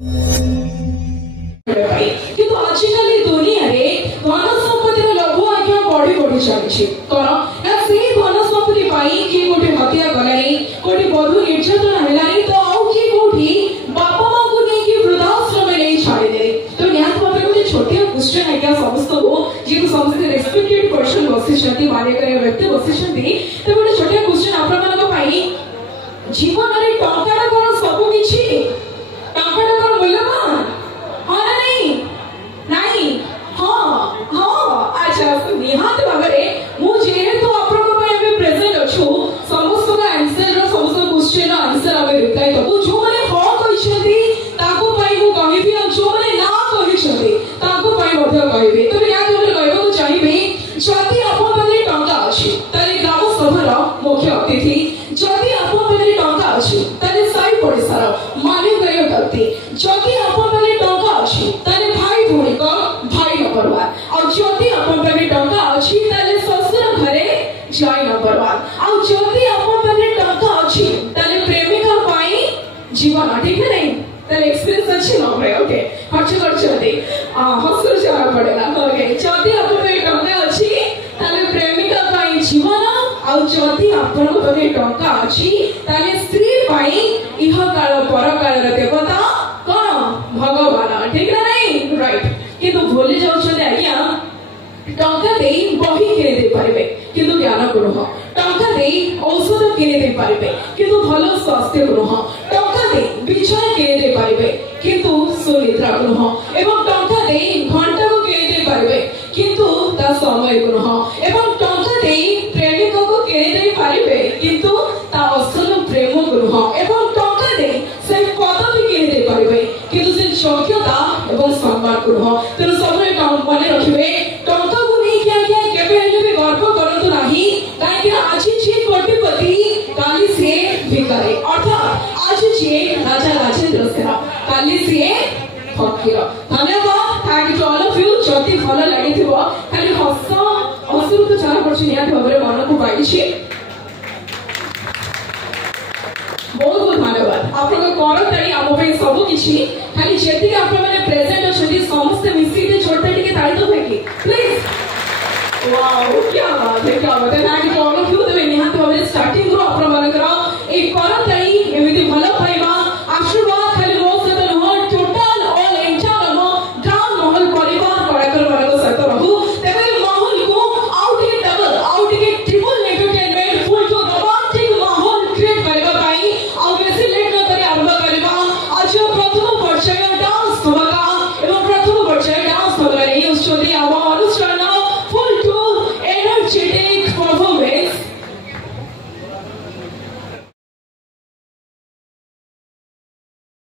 କିନ୍ତୁ ଆଜିକାଲି ଦୁନିଆରେ ଧନ ସମ୍ପତ୍ତିର ଲୋଭ ଆଜ୍ଞା ବଢି ବଢି ଚାଲିଛି କଣ ନା ସେଇ ଧନ ସମ୍ପତ୍ତି ପାଇଁ କିଏ ଗୋଟେ ହତ୍ୟା କଲାଣି କୋଉଠି ବଧୁ ନିର୍ଯାତନା ହେଲାଣି ତ ଆଉ କିଏ କୋଉଠି ବାପା ମାଙ୍କୁ ନେଇକି ବୃଦ୍ଧାଶ୍ରମରେ ନେଇ ଛାଡ଼ିଦେଲେ ତ ନିହାତି ଭାବରେ ଗୋଟେ ଛୋଟିଆ କ୍ୱେଶ୍ଚନ ଆଜ୍ଞା ସମସ୍ତଙ୍କୁ ଯେହେତୁ ସମସ୍ତେ ରେସ୍ପେକ୍ଟେଡ୍ ପର୍ସନ ବସିଛନ୍ତି ମାନ୍ୟକର ବ୍ୟକ୍ତି ବସିଛନ୍ତି ତ ଗୋଟେ ଛୋଟିଆ କ୍ୱେଶ୍ଚନ ଆପଣମାନଙ୍କ ପାଇଁ ଜୀବନରେ ଟଙ୍କାଟା କଣ ସବୁ କିଛି ଟଙ୍କାଟା କଣ ମୂଲ୍ୟବାନ ହଁ ନା नहीं हाँ हाँ अच्छा निहात भाବରେ ମୁଁ ଯେହେତୁ ଆପଣଙ୍କ ପାଇଁ ଏବେ ପ୍ରେଜେଣ୍ଟ ଅଛୁ ସମସ୍ତ ଆନ୍ସର ସମସ୍ତ କ୍ୱେଶ୍ଚନ ଆନ୍ସର ଆମେ ରିପ୍ଲାଏ ଦେବୁ ଯୋଉମାନେ ହଁ କହିଛନ୍ତି ତାଙ୍କ ପାଇଁ ମୁଁ କହିବି ଆଉ ଯୋଉମାନେ ନା କହିଛନ୍ତି ତାଙ୍କ ପାଇଁ ମଧ୍ୟ କହିବି ତ ୟା ଯୋଉମାନେ କହିବାକୁ ଚାହିଁବି ଯଦି ଆପଣଙ୍କ ପାଖରେ ଟଙ୍କା ଅଛି ତାହେଲେ ଗ୍ରାମ ସଭାର ମୁଖ୍ୟ ଅତିଥି ଯଦି ଆପଣଙ୍କ ପାଖରେ ଟଙ୍କା ଅଛି ତାହେଲେ ସାହି ପଡ଼ିଶାର ମାନ୍ୟକର ବ୍ୟକ୍ତି ଯଦି ଆପଣଙ୍କ ପାଖରେ ଟଙ୍କା ଅଛି ତାହେଲେ ଭାଇ ଭଉଣୀଙ୍କ ଭାଇ ନମ୍ବର 1 ଆଉ ଯଦି ଆପଣଙ୍କ ପାଖରେ ଟଙ୍କା ଅଛି ତାହେଲେ ଶ୍ୱଶୁର ଘରେ ଜୟ ନମ୍ବର 1 ଆଉ ଯଦି ଆପଣଙ୍କ ପାଖରେ ଟଙ୍କା ଅଛି ତାହେଲେ ପ୍ରେମିକା ପାଇଁ ଜୀବନ ଠିକ ନାହିଁ ତାହେଲେ ଏକ୍ସପିରିଏନ୍ସ ଅଛି ନା ଭାଇ ଓକେ ଖର୍ଚ୍ଚ କରିଛନ୍ତି ହସରୁ ଜଣା ପଡେगा ଓକେ ଯଦି ଆପଣଙ୍କ ପାଖରେ ଟଙ୍କା ଅଛି ତାହେଲେ ପ୍ରେମିକା ପାଇଁ ଜୀବନ ଆଉ ଯଦି ଆପଣଙ୍କ ପାଖରେ ଟଙ୍କା ଅଛି ତାହେଲେ ସ୍ତ୍ରୀ ପାଇଁ ଇହ କାଳ ପରକାଳର ଦେବତା କଣ ଭଗବାନ ଠିକ ନା ନାହିଁ ରାଇଟ କିନ୍ତୁ ଭୁଲି ଯାଉଛନ୍ତି ଆଜ୍ଞା ଟଙ୍କା ଦେଇ ବହି କିଣି ଦେଇ ପାରିବେ କିନ୍ତୁ ଜ୍ଞାନକୁ ନୁହଁ ଟଙ୍କା ଦେଇ ଔଷଧ କିଣି ଦେଇ ପାରିବେ କିନ୍ତୁ ଭଲ ସ୍ୱାସ୍ଥ୍ୟକୁ ନୁହଁ ଟଙ୍କା ଦେଇ ବିଛଣା କିଣି ଦେଇ ପାରିବେ କିନ୍ତୁ ସୁନିଦ୍ରାକୁ ନୁହଁ ଏବଂ ଟଙ୍କା ଦେଇ ଘଣ୍ଟାକୁ କିଣି ଦେଇ ପାରିବେ କିନ୍ତୁ ତା ସମୟକୁ ନୁହଁ ଏବଂ ଟଙ୍କା ଦେଇ ପ୍ରେମିକକୁ କିଣି ଦେଇ ପାରିବେ କିନ୍ତୁ ତା ଅସଲ ପ୍ରେମକୁ ନୁହଁ ଏବଂ ଟଙ୍କା ଦେଇ ସେ ପଦବୀ କିଣି ଦେଇ ପାରିବେ କିନ୍ତୁ ସେ ଯୋଗ୍ୟତା ଏବଂ ସମ୍ମାନକୁ ନୁହଁ ତେଣୁ ସବୁବେଳେ ମନେ ରଖିବେ ଟଙ୍କାକୁ ନେଇକି ଆଜ୍ଞା କେବେ ହେଲେ ବି ଗର୍ବ କରନ୍ତୁ ନାହିଁ କାହିଁକି ନା ଆଜି ଯିଏ କୋଟିପତି କାଲି ସିଏ ଭିକାରୀ ଅର୍ଥାତ୍ ଆଜି ଯିଏ ରାଜା ରାଜେନ୍ଦ୍ର ସେନ କାଲି ସିଏ ଫକୀର ଧନ୍ୟବାଦ thank you all of you ଯଦି ଭଲ ଲାଗିଥିବ ଖାଲି ହସରୁ ତ ଜଣା ପଡୁଛି ନିହାତି ଭାବରେ ମନକୁ ପାଇଛି बहुत बहुत धन्यवाद आपन करताली आम पे सब किछि खाली जेति आपन प्रेजेंट अछथि समस्त मिसी के छोटा टिके ताली तो फेकी प्लीज वाओ क्या बात है thank you all of you द निहात भाबरे स्टार्टिंग रो आपन मानकर ए करत